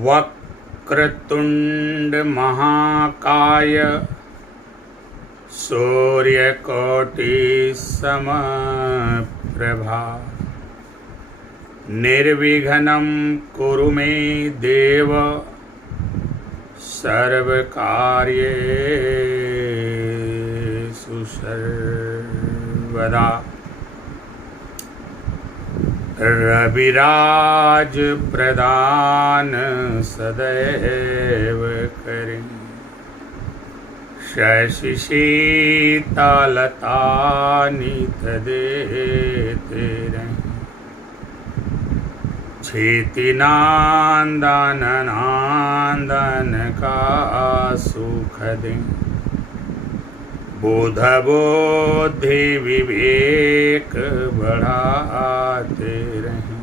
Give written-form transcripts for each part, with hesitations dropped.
वक्रतुंड महाकाय सूर्यकोटि समप्रभा निर्विघ्नं कुरु मे देव सर्वकार्येषु सर्वदा। रविराज प्रदान सदैव करें, शशि शीतलता नित देते रहें। छेति नंदन नंदन का सुख दें, बोध बुद्धि विवेक बढ़ाते रहें।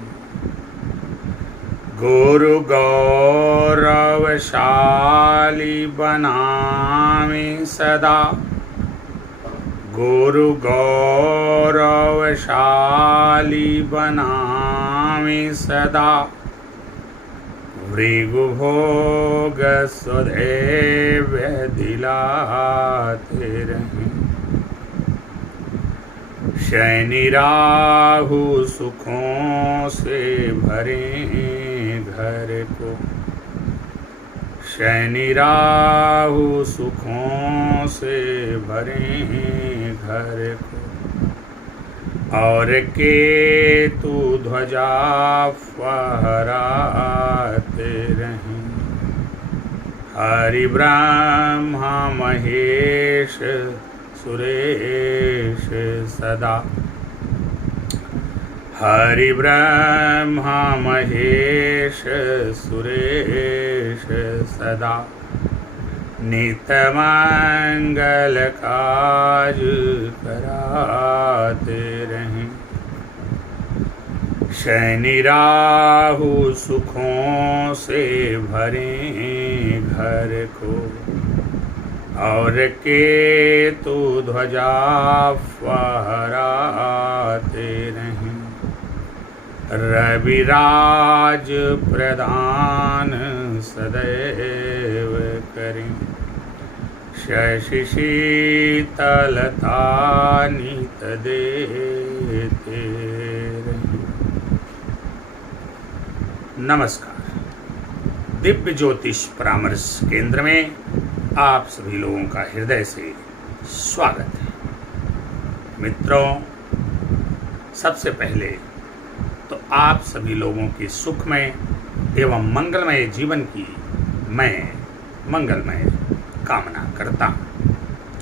गुरु गौरवशाली बनावे सदा, गुरु गौरवशाली बनावे सदा। भृगुभोग सदैव दिलाते रहें। शनि राहु सुखों से भरे घर को, शनि राहु सुखों से भरे घर को। और केतु ध्वजा फहराते रहें। हरि ब्रह्मा महेश सुरेश सदा, हरि ब्रह्मा महेश सुरेश सदा। नित मंगल काज कराते रहें। शनि राहु सुखों से भरे घर को, और केतु ध्वजा फहराते रहें। रविराज प्रदान सदैव करें, शशि शीतलता नित देते रहें। नमस्कार। दिव्य ज्योतिष परामर्श केंद्र में आप सभी लोगों का हृदय से स्वागत है। मित्रों, सबसे पहले तो आप सभी लोगों के सुखमय एवं मंगलमय जीवन की मैं मंगलमय कामना करता हूँ।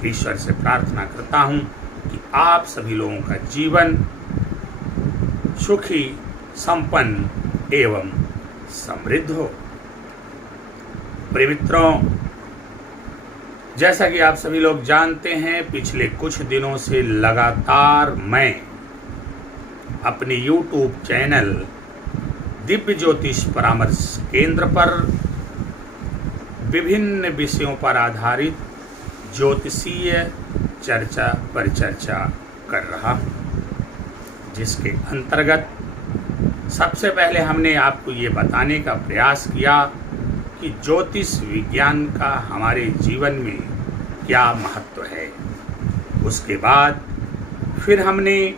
ईश्वर से प्रार्थना करता हूँ कि आप सभी लोगों का जीवन सुखी, संपन्न एवं समृद्ध हो। प्रिय मित्रों, जैसा कि आप सभी लोग जानते हैं, पिछले कुछ दिनों से लगातार मैं अपनी YouTube चैनल दिव्य ज्योतिष परामर्श केंद्र पर विभिन्न विषयों पर आधारित ज्योतिषीय चर्चा पर चर्चा कर रहा हूँ, जिसके अंतर्गत सबसे पहले हमने आपको ये बताने का प्रयास किया कि ज्योतिष विज्ञान का हमारे जीवन में क्या महत्व है। उसके बाद फिर हमने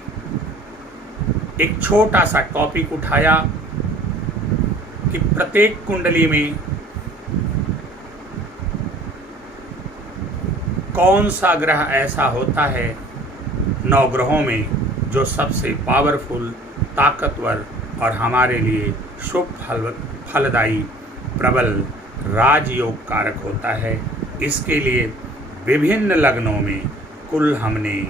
एक छोटा सा टॉपिक उठाया कि प्रत्येक कुंडली में कौन सा ग्रह ऐसा होता है 9 ग्रहों में जो सबसे पावरफुल, ताकतवर और हमारे लिए शुभ फलदायी प्रबल राजयोग कारक होता है। इसके लिए विभिन्न लग्नों में कुल हमने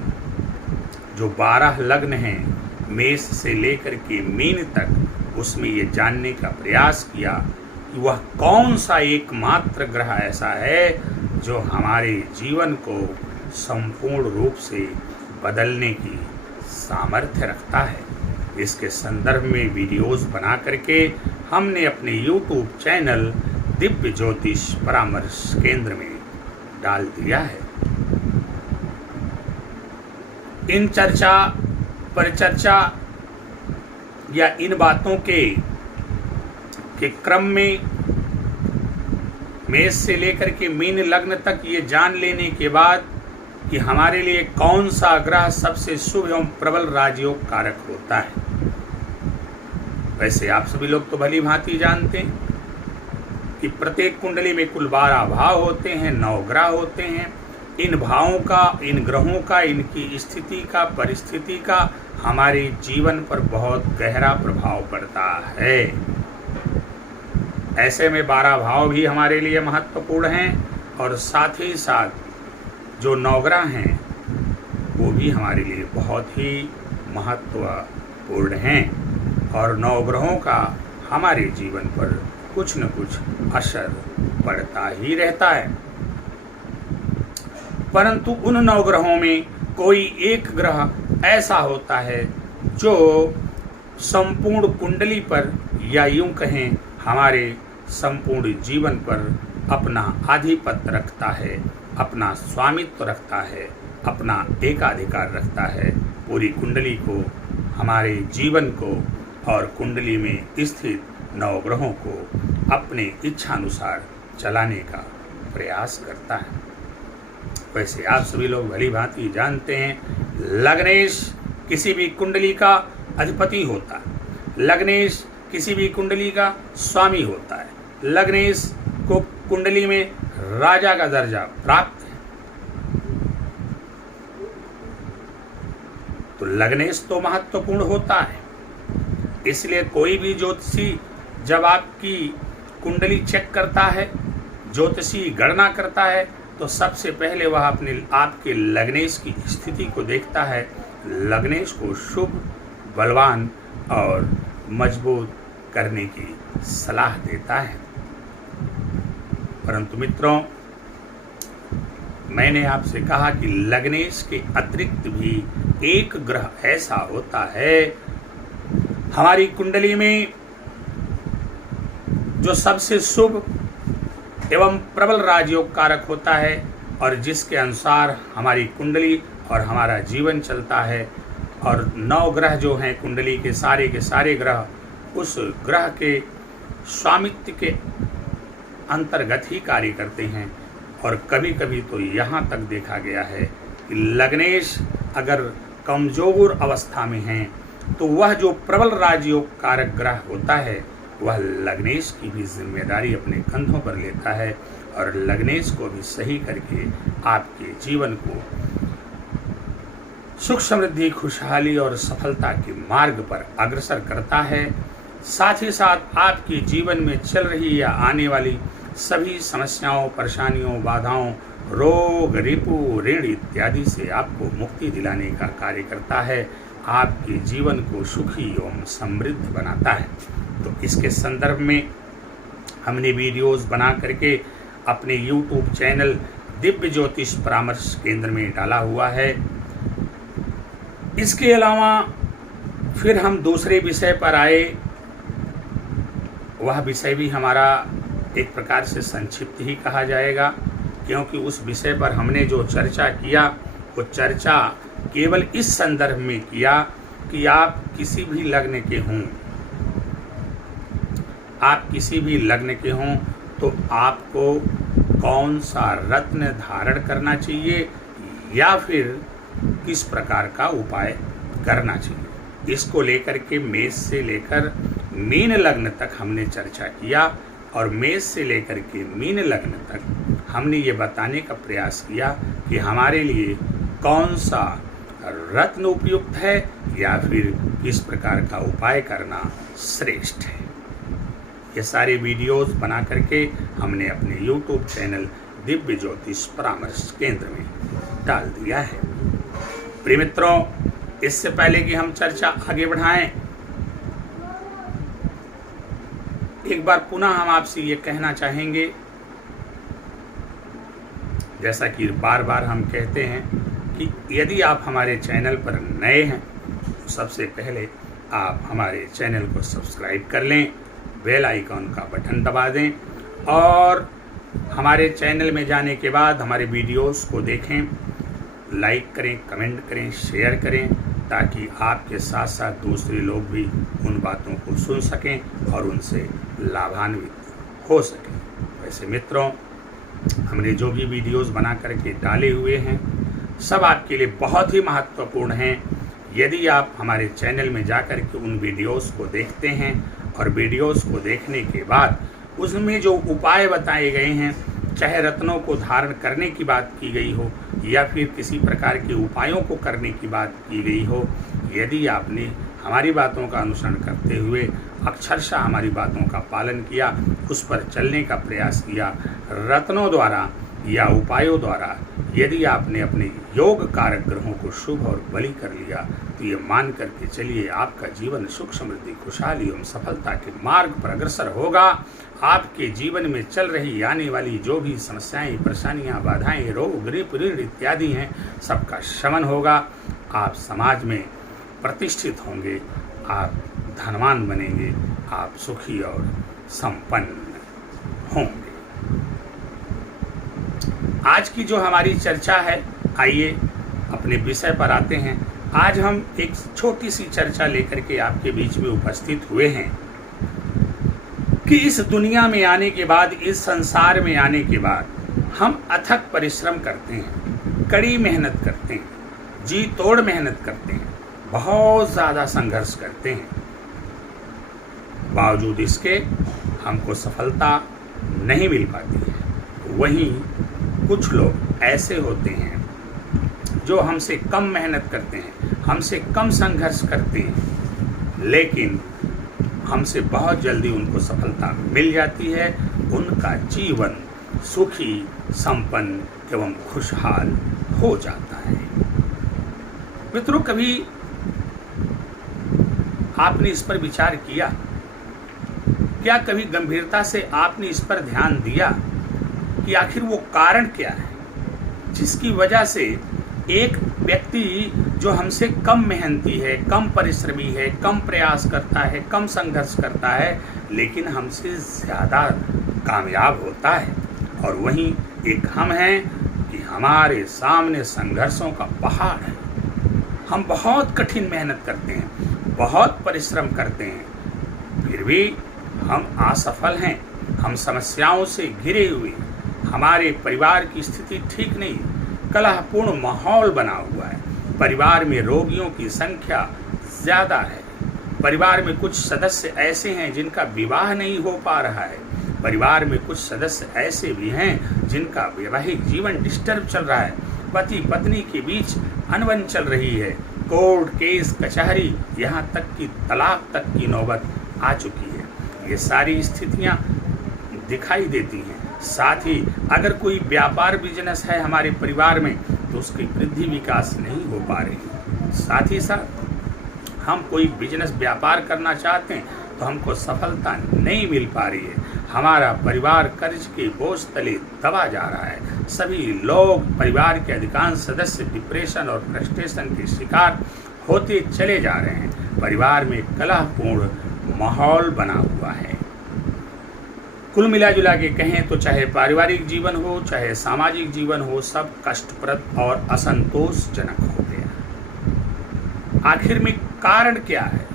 जो 12 लग्न हैं, मेष से लेकर के मीन तक, उसमें ये जानने का प्रयास किया कि वह कौन सा एकमात्र ग्रह ऐसा है जो हमारे जीवन को संपूर्ण रूप से बदलने की सामर्थ्य रखता है। इसके संदर्भ में वीडियोस बना करके हमने अपने YouTube चैनल दिव्य ज्योतिष परामर्श केंद्र में डाल दिया है। इन परिचर्चा या इन बातों के क्रम में मेष से लेकर के मीन लग्न तक ये जान लेने के बाद कि हमारे लिए कौन सा ग्रह सबसे शुभ एवं प्रबल राजयोग कारक होता है। वैसे आप सभी लोग तो भली भांति जानते हैं कि प्रत्येक कुंडली में कुल 12 भाव होते हैं, 9 ग्रह होते हैं। इन भावों का, इन ग्रहों का, इनकी स्थिति का, परिस्थिति का हमारे जीवन पर बहुत गहरा प्रभाव पड़ता है। ऐसे में 12 भाव भी हमारे लिए महत्वपूर्ण हैं और साथ ही साथ जो 9 ग्रह हैं वो भी हमारे लिए बहुत ही महत्वपूर्ण हैं और 9 ग्रहों का हमारे जीवन पर कुछ न कुछ असर पड़ता ही रहता है। परंतु उन 9 ग्रहों में कोई एक ग्रह ऐसा होता है जो संपूर्ण कुंडली पर या यूं कहें हमारे संपूर्ण जीवन पर अपना आधिपत्य रखता है, अपना स्वामित्व रखता है, अपना एकाधिकार रखता है। पूरी कुंडली को, हमारे जीवन को और कुंडली में स्थित 9 ग्रहों को अपने इच्छानुसार चलाने का प्रयास करता है। वैसे आप सभी लोग भली भांति जानते हैं लग्नेश किसी भी कुंडली का अधिपति होता है, लग्नेश किसी भी कुंडली का स्वामी होता है, लग्नेश को कुंडली में राजा का दर्जा प्राप्त है। तो लग्नेश तो महत्वपूर्ण होता है, इसलिए कोई भी ज्योतिषी जब आपकी कुंडली चेक करता है, ज्योतिषी गणना करता है, तो सबसे पहले वह अपने आपके लग्नेश की स्थिति को देखता है, लग्नेश को शुभ, बलवान और मजबूत करने की सलाह देता है। परंतु मित्रों, मैंने आपसे कहा कि लग्नेश के अतिरिक्त भी एक ग्रह ऐसा होता है हमारी कुंडली में जो सबसे शुभ एवं प्रबल राजयोग कारक होता है और जिसके अनुसार हमारी कुंडली और हमारा जीवन चलता है। और 9 ग्रह जो हैं कुंडली के सारे ग्रह उस ग्रह के स्वामित्व के अंतर्गत ही कार्य करते हैं। और कभी कभी तो यहाँ तक देखा गया है कि लग्नेश अगर कमजोर अवस्था में हैं तो वह जो प्रबल राजयोग कारक ग्रह होता है वह लग्नेश की भी जिम्मेदारी अपने कंधों पर लेता है और लग्नेश को भी सही करके आपके जीवन को सुख, समृद्धि, खुशहाली और सफलता के मार्ग पर अग्रसर करता है। साथ ही साथ आपके जीवन में चल रही या आने वाली सभी समस्याओं, परेशानियों, बाधाओं, रोग, रिपु, ऋण इत्यादि से आपको मुक्ति दिलाने का कार्य करता है, आपके जीवन को सुखी एवं समृद्ध बनाता है। तो इसके संदर्भ में हमने वीडियोस बना करके अपने YouTube चैनल दिव्य ज्योतिष परामर्श केंद्र में डाला हुआ है। इसके अलावा फिर हम दूसरे विषय पर आए, वह विषय भी हमारा एक प्रकार से संक्षिप्त ही कहा जाएगा, क्योंकि उस विषय पर हमने जो चर्चा किया वो चर्चा केवल इस संदर्भ में किया कि आप किसी भी लग्न के हों, आप किसी भी लग्न के हों तो आपको कौन सा रत्न धारण करना चाहिए या फिर किस प्रकार का उपाय करना चाहिए। इसको लेकर के मेष से लेकर मीन लग्न तक हमने चर्चा किया और मेष से लेकर के मीन लग्न तक हमने ये बताने का प्रयास किया कि हमारे लिए कौन सा रत्न उपयुक्त है या फिर किस प्रकार का उपाय करना श्रेष्ठ है। ये सारे वीडियोस बना करके हमने अपने YouTube चैनल दिव्य ज्योतिष परामर्श केंद्र में डाल दिया है। प्रिय मित्रों, इससे पहले कि हम चर्चा आगे बढ़ाएं, एक बार पुनः हम आपसे ये कहना चाहेंगे, जैसा कि बार बार हम कहते हैं कि यदि आप हमारे चैनल पर नए हैं तो सबसे पहले आप हमारे चैनल को सब्सक्राइब कर लें, बेल आइकॉन का बटन दबा दें और हमारे चैनल में जाने के बाद हमारे वीडियोस को देखें, लाइक करें, कमेंट करें, शेयर करें, ताकि आपके साथ साथ दूसरे लोग भी उन बातों को सुन सकें और उनसे लाभान्वित हो सकें। वैसे मित्रों, हमने जो भी वीडियोस बना करके डाले हुए हैं सब आपके लिए बहुत ही महत्वपूर्ण हैं। यदि आप हमारे चैनल में जाकर के उन वीडियोस को देखते हैं और वीडियोस को देखने के बाद उसमें जो उपाय बताए गए हैं, चाहे रत्नों को धारण करने की बात की गई हो या फिर किसी प्रकार के उपायों को करने की बात की गई हो, यदि आपने हमारी बातों का अनुसरण करते हुए अक्षरशः हमारी बातों का पालन किया, उस पर चलने का प्रयास किया, रत्नों द्वारा या उपायों द्वारा यदि आपने अपने योग कारक ग्रहों को शुभ और बलि कर लिया, तो ये मान करके चलिए आपका जीवन सुख समृद्धि खुशहाली एवं सफलता के मार्ग पर अग्रसर होगा। आपके जीवन में चल रही आने वाली जो भी समस्याएं, परेशानियां, बाधाएं, रोग, ऋण इत्यादि हैं, सबका शमन होगा। आप समाज में प्रतिष्ठित होंगे, आप धनवान बनेंगे, आप सुखी और संपन्न होंगे। आज की जो हमारी चर्चा है, आइए अपने विषय पर आते हैं। आज हम एक छोटी सी चर्चा लेकर के आपके बीच में उपस्थित हुए हैं कि इस दुनिया में आने के बाद, इस संसार में आने के बाद हम अथक परिश्रम करते हैं, कड़ी मेहनत करते हैं, जी तोड़ मेहनत करते हैं, बहुत ज़्यादा संघर्ष करते हैं, बावजूद इसके हमको सफलता नहीं मिल पाती है। वहीं कुछ लोग ऐसे होते हैं जो हमसे कम मेहनत करते हैं, हमसे कम संघर्ष करते हैं, लेकिन हमसे बहुत जल्दी उनको सफलता मिल जाती है। उनका जीवन सुखी, संपन्न एवं खुशहाल हो जाता है। मित्रों, कभी आपने इस पर विचार किया? क्या कभी गंभीरता से आपने इस पर ध्यान दिया कि आखिर वो कारण क्या है जिसकी वजह से एक व्यक्ति जो हमसे कम मेहनती है, कम परिश्रमी है, कम प्रयास करता है, कम संघर्ष करता है, लेकिन हमसे ज़्यादा कामयाब होता है, और वहीं एक हम हैं कि हमारे सामने संघर्षों का पहाड़ है। हम बहुत कठिन मेहनत करते हैं, बहुत परिश्रम करते हैं, फिर भी हम असफल हैं, हम समस्याओं से घिरे हुए हैं, हमारे परिवार की स्थिति ठीक नहीं, कलहपूर्ण माहौल बना हुआ है, परिवार में रोगियों की संख्या ज़्यादा है, परिवार में कुछ सदस्य ऐसे हैं जिनका विवाह नहीं हो पा रहा है, परिवार में कुछ सदस्य ऐसे भी हैं जिनका वैवाहिक जीवन डिस्टर्ब चल रहा है, पति पत्नी के बीच अनबन चल रही है, कोर्ट केस कचहरी, यहाँ तक कि तलाक तक की नौबत आ चुकी है। ये सारी स्थितियाँ दिखाई देती हैं। साथ ही अगर कोई व्यापार बिजनेस है हमारे परिवार में, तो उसकी वृद्धि विकास नहीं हो पा रही। साथ ही साथ हम कोई बिजनेस व्यापार करना चाहते हैं तो हमको सफलता नहीं मिल पा रही है। हमारा परिवार कर्ज के बोझ तले दबा जा रहा है। सभी लोग, परिवार के अधिकांश सदस्य डिप्रेशन और फ्रस्ट्रेशन के शिकार होते चले जा रहे हैं। परिवार में कलहपूर्ण माहौल बना हुआ है। कुल मिला जुला के कहें तो चाहे पारिवारिक जीवन हो, चाहे सामाजिक जीवन हो, सब कष्टप्रद और असंतोषजनक हो गया। आखिर में कारण क्या है?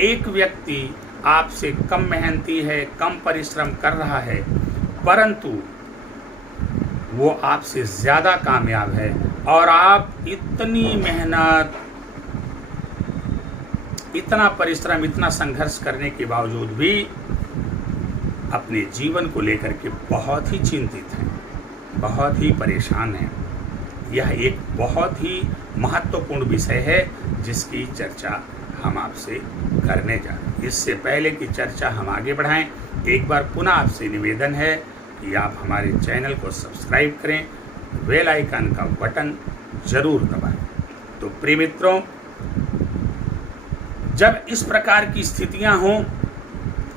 एक व्यक्ति आपसे कम मेहनती है, कम परिश्रम कर रहा है, परंतु वो आपसे ज़्यादा कामयाब है, और आप इतनी मेहनत, इतना परिश्रम, इतना संघर्ष करने के बावजूद भी अपने जीवन को लेकर के बहुत ही चिंतित हैं, बहुत ही परेशान हैं। यह एक बहुत ही महत्वपूर्ण विषय है जिसकी चर्चा हम आपसे करने जा रहे हैं। इससे पहले की चर्चा हम आगे बढ़ाएं, एक बार पुनः आपसे निवेदन है कि आप हमारे चैनल को सब्सक्राइब करें, बेल आइकन का बटन जरूर दबाएं। तो प्रिय मित्रों, जब इस प्रकार की स्थितियां हों,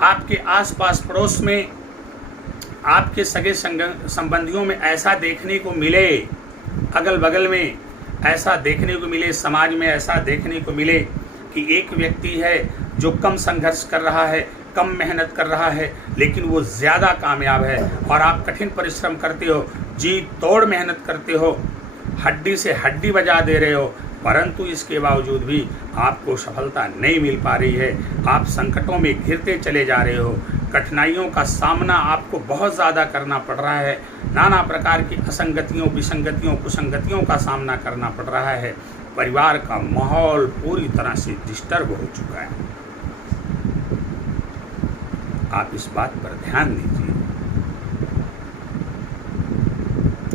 आपके आसपास पड़ोस में, आपके सगे संबंधियों में ऐसा देखने को मिले, अगल बगल में ऐसा देखने को मिले, समाज में ऐसा देखने को मिले कि एक व्यक्ति है जो कम संघर्ष कर रहा है, कम मेहनत कर रहा है, लेकिन वो ज़्यादा कामयाब है, और आप कठिन परिश्रम करते हो, जी तोड़ मेहनत करते हो, हड्डी से हड्डी बजा दे रहे हो, परंतु इसके बावजूद भी आपको सफलता नहीं मिल पा रही है। आप संकटों में घिरते चले जा रहे हो, कठिनाइयों का सामना आपको बहुत ज़्यादा करना पड़ रहा है, नाना प्रकार की असंगतियों, विसंगतियों, कुसंगतियों का सामना करना पड़ रहा है, परिवार का माहौल पूरी तरह से डिस्टर्ब हो चुका है, आप इस बात पर ध्यान दीजिए।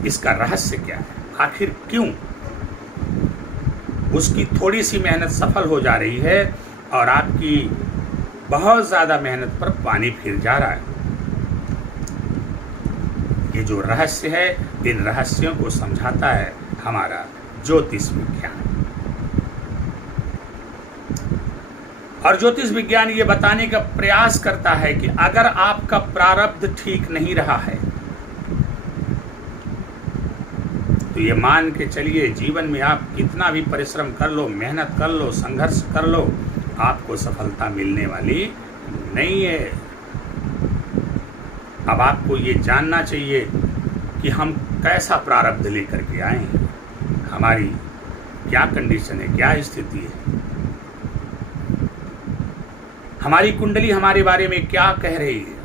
इसका रहस्य क्या है? आखिर क्यों उसकी थोड़ी सी मेहनत सफल हो जा रही है और आपकी बहुत ज़्यादा मेहनत पर पानी फिर जा रहा है? ये जो रहस्य है, इन रहस्यों को समझाता है हमारा ज्योतिष विज्ञान। और ज्योतिष विज्ञान ये बताने का प्रयास करता है कि अगर आपका प्रारब्ध ठीक नहीं रहा है तो ये मान के चलिए, जीवन में आप कितना भी परिश्रम कर लो, मेहनत कर लो, संघर्ष कर लो, आपको सफलता मिलने वाली नहीं है। अब आपको ये जानना चाहिए कि हम कैसा प्रारब्ध लेकर के आए हैं, हमारी क्या कंडीशन है, क्या स्थिति है, हमारी कुंडली हमारे बारे में क्या कह रही है।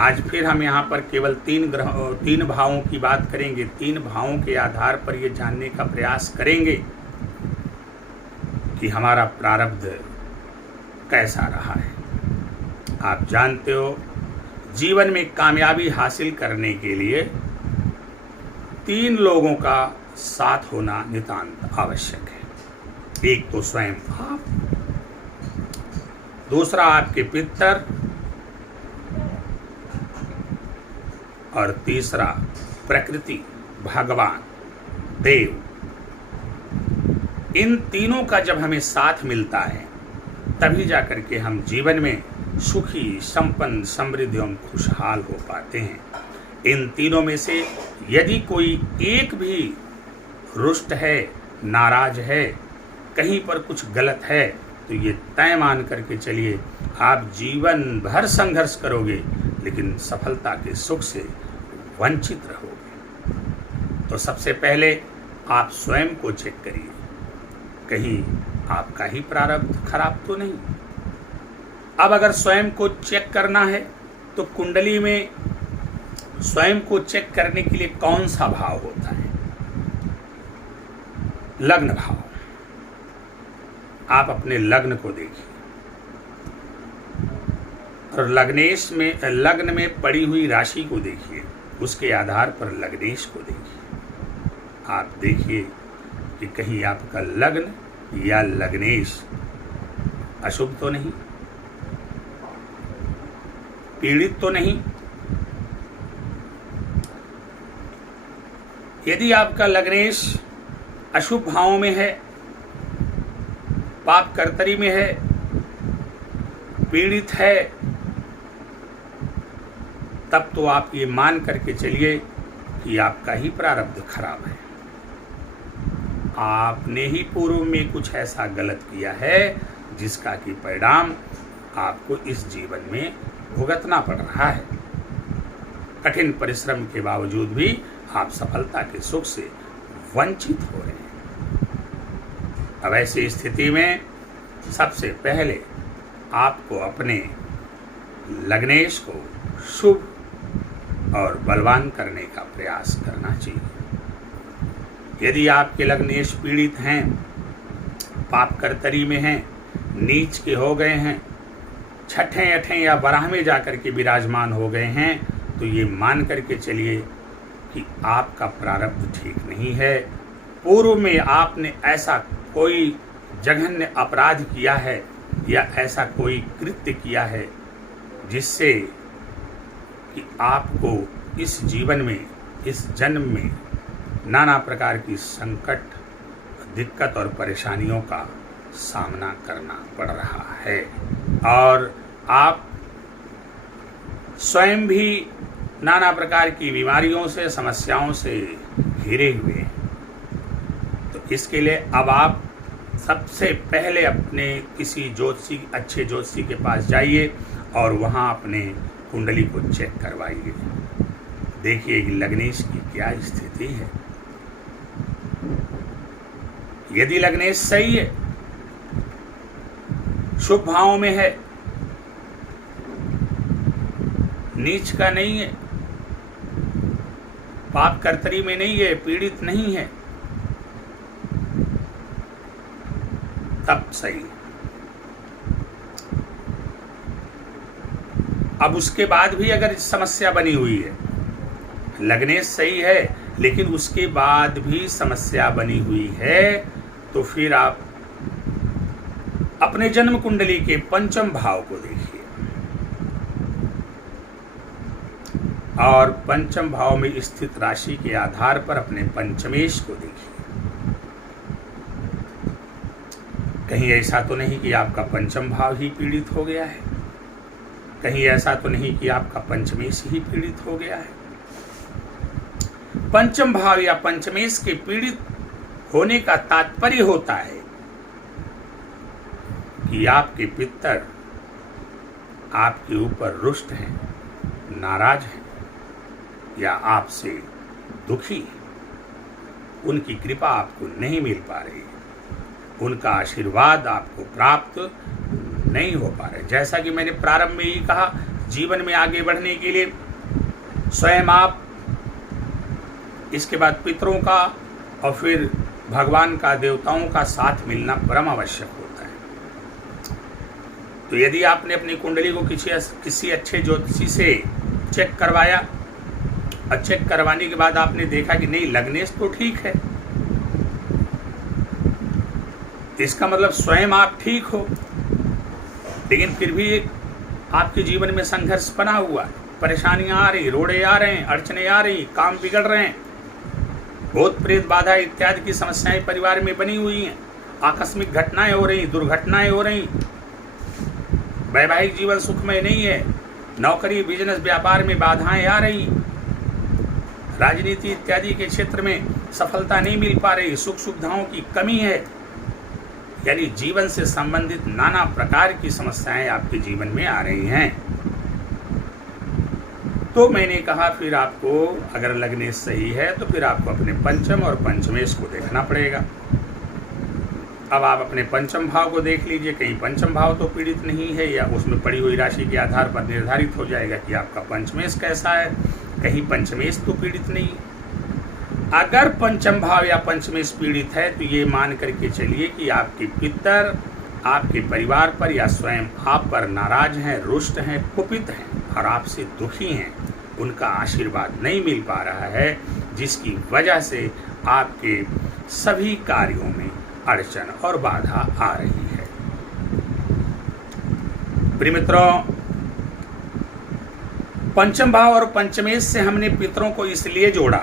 आज फिर हम यहाँ पर केवल 3 भावों की बात करेंगे। 3 भावों के आधार पर ये जानने का प्रयास करेंगे कि हमारा प्रारब्ध कैसा रहा है। आप जानते हो, जीवन में कामयाबी हासिल करने के लिए 3 लोगों का साथ होना नितांत आवश्यक है। एक तो स्वयं आप, दूसरा आपके पितर, और तीसरा प्रकृति, भगवान, देव। इन तीनों का जब हमें साथ मिलता है तभी जाकर के हम जीवन में सुखी, संपन्न, समृद्ध एवं खुशहाल हो पाते हैं। इन तीनों में से यदि कोई एक भी रुष्ट है, नाराज है, कहीं पर कुछ गलत है, तो ये तय मान करके चलिए, आप जीवन भर संघर्ष करोगे लेकिन सफलता के सुख से वंचित रहोगे। तो सबसे पहले आप स्वयं को चेक करिए, कहीं आपका ही प्रारब्ध खराब तो नहीं। अब अगर स्वयं को चेक करना है तो कुंडली में स्वयं को चेक करने के लिए कौन सा भाव होता है? लग्न भाव। आप अपने लग्न को देखिए और लग्न में पड़ी हुई राशि को देखिए, उसके आधार पर लग्नेश को देखिए। आप देखिए कि कहीं आपका लग्न या लग्नेश अशुभ तो नहीं, पीड़ित तो नहीं। यदि आपका लग्नेश अशुभ भावों में है, पाप कर्तरी में है, पीड़ित है, तब तो आप ये मान करके चलिए कि आपका ही प्रारब्ध खराब है। आपने ही पूर्व में कुछ ऐसा गलत किया है जिसका कि परिणाम आपको इस जीवन में भुगतना पड़ रहा है। कठिन परिश्रम के बावजूद भी आप सफलता के सुख से वंचित हो रहे हैं। अब ऐसी स्थिति में सबसे पहले आपको अपने लग्नेश को शुभ और बलवान करने का प्रयास करना चाहिए। यदि आपके लग्नेश पीड़ित हैं, पाप कर्तरी में हैं, नीच के हो गए हैं, छठें अठें या बराह में जाकर के विराजमान हो गए हैं, तो ये मान करके चलिए कि आपका प्रारब्ध ठीक नहीं है। पूर्व में आपने ऐसा कोई जघन्य अपराध किया है या ऐसा कोई कृत्य किया है जिससे कि आपको इस जीवन में, इस जन्म में नाना प्रकार की संकट, दिक्कत और परेशानियों का सामना करना पड़ रहा है और आप स्वयं भी नाना प्रकार की बीमारियों से, समस्याओं से घिरे हुए हैं। तो इसके लिए अब आप सबसे पहले अपने किसी ज्योतिषी, अच्छे ज्योतिषी के पास जाइए और वहाँ अपने कुंडली को चेक करवाइए। देखिए कि लग्नेश की क्या स्थिति है। यदि लग्नेश सही है, शुभ भाव में है, नीच का नहीं है, पाप कर्तरी में नहीं है, पीड़ित नहीं है, तब सही। अब उसके बाद भी अगर समस्या बनी हुई है, लग्नेश सही है लेकिन उसके बाद भी समस्या बनी हुई है, तो फिर आप अपने जन्म कुंडली के पंचम भाव को देखिए और पंचम भाव में स्थित राशि के आधार पर अपने पंचमेश को देखिए। कहीं ऐसा तो नहीं कि आपका पंचम भाव ही पीड़ित हो गया है, कहीं ऐसा तो नहीं कि आपका पंचमेश ही पीड़ित हो गया है। पंचम भाव या पंचमेश के पीड़ित होने का तात्पर्य होता है कि आपके पितर आपके ऊपर रुष्ट हैं, नाराज हैं या आपसे दुखी हैं, उनकी कृपा आपको नहीं मिल पा रही, उनका आशीर्वाद आपको प्राप्त नहीं हो पा रहे। जैसा कि मैंने प्रारंभ में ही कहा, जीवन में आगे बढ़ने के लिए स्वयं आप, इसके बाद पितरों का और फिर भगवान का, देवताओं का साथ मिलना परम आवश्यक होता है। तो यदि आपने अपनी कुंडली को किसी अच्छे ज्योतिषी से चेक करवाया और चेक करवाने के बाद आपने देखा कि नहीं, लग्नेश तो ठीक है, इसका मतलब स्वयं आप ठीक हो, लेकिन फिर भी आपके जीवन में संघर्ष बना हुआ, परेशानियां आ रही, रोड़े आ रहे हैं, अड़चने आ रही, काम बिगड़ रहे हैं, भूत प्रेत बाधा इत्यादि की समस्याएं परिवार में बनी हुई हैं, आकस्मिक घटनाएं हो रही, दुर्घटनाएं हो रही, वैवाहिक जीवन सुखमय नहीं है, नौकरी बिजनेस व्यापार में बाधाएं आ रही, राजनीति इत्यादि के क्षेत्र में सफलता नहीं मिल पा रही, सुख सुविधाओं की कमी है, यानी जीवन से संबंधित नाना प्रकार की समस्याएं आपके जीवन में आ रही हैं। तो मैंने कहा फिर आपको अगर लग्नेश सही है तो फिर आपको अपने पंचम और पंचमेश को देखना पड़ेगा। अब आप अपने पंचम भाव को देख लीजिए, कहीं पंचम भाव तो पीड़ित नहीं है या उसमें पड़ी हुई राशि के आधार पर निर्धारित हो जाएगा कि आपका पंचमेश कैसा है, कहीं पंचमेश तो पीड़ित नहीं। अगर पंचम भाव या पंचमेश पीड़ित है तो ये मान करके चलिए कि आपके पितर आपके परिवार पर या स्वयं आप पर नाराज हैं, रुष्ट हैं, कुपित हैं और आपसे दुखी हैं, उनका आशीर्वाद नहीं मिल पा रहा है, जिसकी वजह से आपके सभी कार्यों में अड़चन और बाधा आ रही है। प्रिय मित्रों, पंचम भाव और पंचमेश से हमने पितरों को इसलिए जोड़ा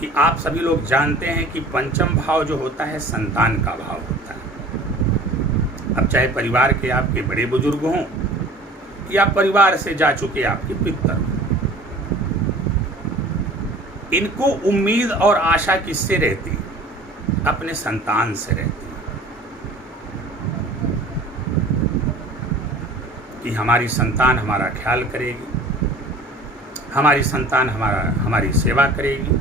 कि आप सभी लोग जानते हैं कि पंचम भाव जो होता है संतान का भाव होता है। अब चाहे परिवार के आपके बड़े बुजुर्ग हों या परिवार से जा चुके आपके पितर, इनको उम्मीद और आशा किससे रहती? अपने संतान से रहती कि हमारी संतान हमारा ख्याल करेगी, हमारी संतान हमारी सेवा करेगी,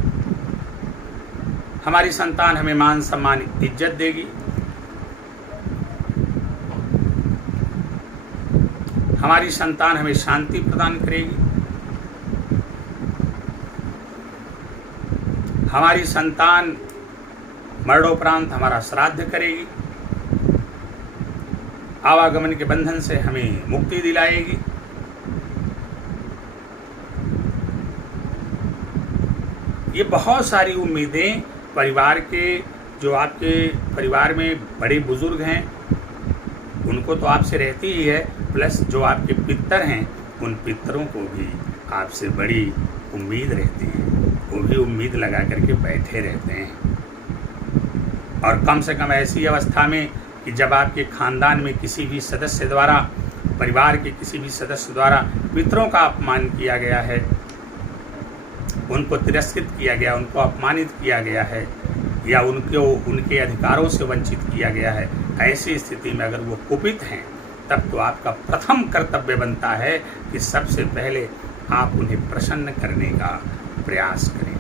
हमारी संतान हमें मान सम्मान इज्जत देगी, हमारी संतान हमें शांति प्रदान करेगी, हमारी संतान मरणोपरांत हमारा श्राद्ध करेगी, आवागमन के बंधन से हमें मुक्ति दिलाएगी। ये बहुत सारी उम्मीदें परिवार के, जो आपके परिवार में बड़े बुजुर्ग हैं उनको तो आपसे रहती ही है, प्लस जो आपके पितर हैं उन पितरों को भी आपसे बड़ी उम्मीद रहती है, वो भी उम्मीद लगा करके बैठे रहते हैं। और कम से कम ऐसी अवस्था में कि जब आपके खानदान में किसी भी सदस्य द्वारा, परिवार के किसी भी सदस्य द्वारा पितरों का अपमान किया गया है, उनको तिरस्कृत किया गया, उनको अपमानित किया गया है या उनके अधिकारों से वंचित किया गया है, ऐसी स्थिति में अगर वो कुपित हैं तब तो आपका प्रथम कर्तव्य बनता है कि सबसे पहले आप उन्हें प्रसन्न करने का प्रयास करें।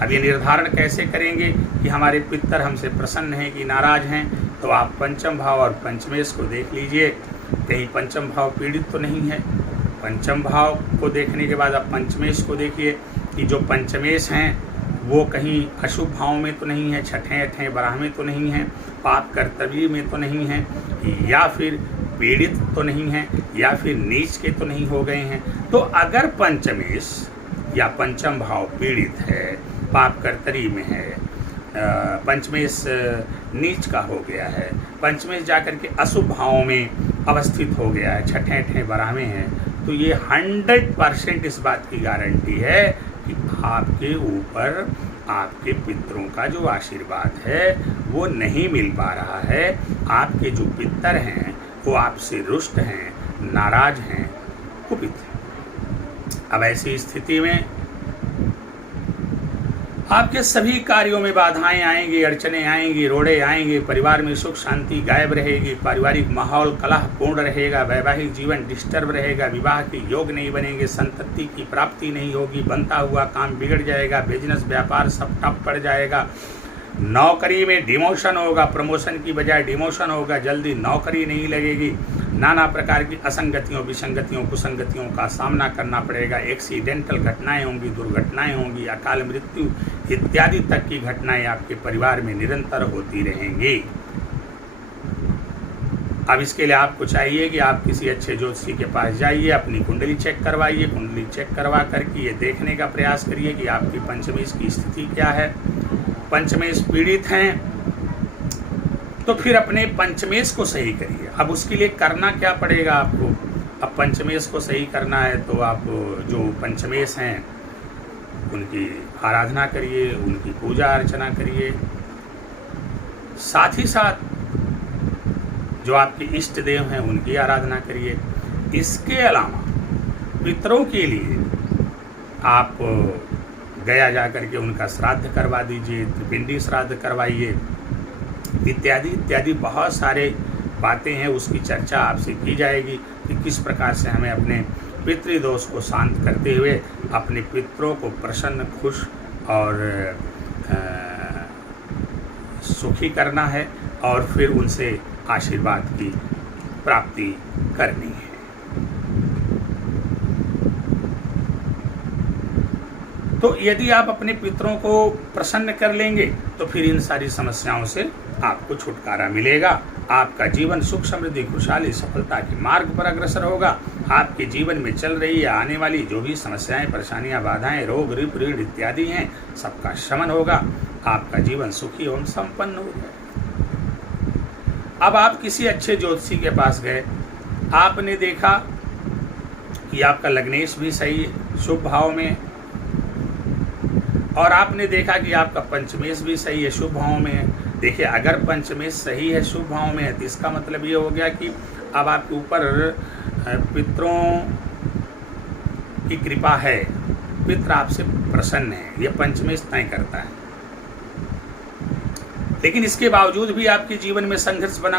अब ये निर्धारण कैसे करेंगे कि हमारे पितर हमसे प्रसन्न हैं कि नाराज हैं? तो आप पंचम भाव और पंचमेश को देख लीजिए, कहीं पंचम भाव पीड़ित तो नहीं है। पंचम भाव को देखने के बाद आप पंचमेश को देखिए कि जो पंचमेश हैं वो कहीं अशुभ भाव में तो नहीं है, छठें अठें बराह में तो नहीं है, पाप कर्तव्य में तो नहीं है, या फिर पीड़ित तो नहीं है, या फिर नीच के तो नहीं हो गए हैं। तो अगर पंचमेश या पंचम भाव पीड़ित है, पाप कर्तव्य में है, पंचमेश नीच का हो गया है, पंचमेश जाकर के अशुभ भाव में अवस्थित हो गया है, छठें अठें बराह में है, तो ये 100% इस बात की गारंटी है कि आपके ऊपर आपके पितरों का जो आशीर्वाद है वो नहीं मिल पा रहा है। आपके जो पितर हैं वो आपसे रुष्ट हैं, नाराज हैं, कुपित हैं। अब ऐसी स्थिति में आपके सभी कार्यों में बाधाएं आएंगी, अड़चने आएंगी, रोड़े आएंगे, परिवार में सुख शांति गायब रहेगी, पारिवारिक माहौल कलहपूर्ण रहेगा, वैवाहिक जीवन डिस्टर्ब रहेगा, विवाह के योग नहीं बनेंगे, संतति की प्राप्ति नहीं होगी, बनता हुआ काम बिगड़ जाएगा, बिजनेस व्यापार सब ठप पड़ जाएगा, नौकरी में डिमोशन होगा, प्रमोशन की बजाय डिमोशन होगा, जल्दी नौकरी नहीं लगेगी, नाना प्रकार की असंगतियों, विसंगतियों, कुसंगतियों का सामना करना पड़ेगा, एक्सीडेंटल घटनाएं होंगी, दुर्घटनाएं होंगी, अकाल मृत्यु इत्यादि तक की घटनाएं आपके परिवार में निरंतर होती रहेंगी। अब इसके लिए आपको चाहिए कि आप किसी अच्छे ज्योतिषी के पास जाइए, अपनी कुंडली चेक करवाइए, कुंडली चेक करवा करके ये देखने का प्रयास करिए कि आपकी पंचमेश की स्थिति क्या है। पंचमेश पीड़ित हैं तो फिर अपने पंचमेश को सही करिए। अब उसके लिए करना क्या पड़ेगा आपको? अब पंचमेश को सही करना है तो आप जो पंचमेश हैं उनकी आराधना करिए, उनकी पूजा अर्चना करिए। साथ ही साथ जो आपके इष्ट देव हैं उनकी आराधना करिए। इसके अलावा पितरों के लिए आप गया जा करके उनका श्राद्ध करवा दीजिए, पिंडी श्राद्ध करवाइए, इत्यादि इत्यादि बहुत सारे बातें हैं, उसकी चर्चा आपसे की जाएगी कि किस प्रकार से हमें अपने पितृदोष को शांत करते हुए अपने पितरों को प्रसन्न, खुश और सुखी करना है और फिर उनसे आशीर्वाद की प्राप्ति करनी है। तो यदि आप अपने पितरों को प्रसन्न कर लेंगे तो फिर इन सारी समस्याओं से आपको छुटकारा मिलेगा। आपका जीवन सुख समृद्धि खुशहाली सफलता के मार्ग पर अग्रसर होगा। आपके जीवन में चल रही या आने वाली जो भी समस्याएं, परेशानियां, बाधाएं, रोग, ऋण, ऋण इत्यादि हैं, सबका शमन होगा। आपका जीवन सुखी एवं संपन्न हो जाएगा। अब आप किसी अच्छे ज्योतिषी के पास गए, आपने देखा कि आपका लग्नेश भी सही है, शुभ भाव में, और आपने देखा कि आपका पंचमेश भी सही है, शुभ भाव में है। देखिए, अगर पंचमेश सही है, शुभ भाव में है, तो इसका मतलब ये हो गया कि अब आपके ऊपर पितरों की कृपा है, पितर आपसे प्रसन्न है, यह पंचमेश तय करता है। लेकिन इसके बावजूद भी आपके जीवन में संघर्ष बना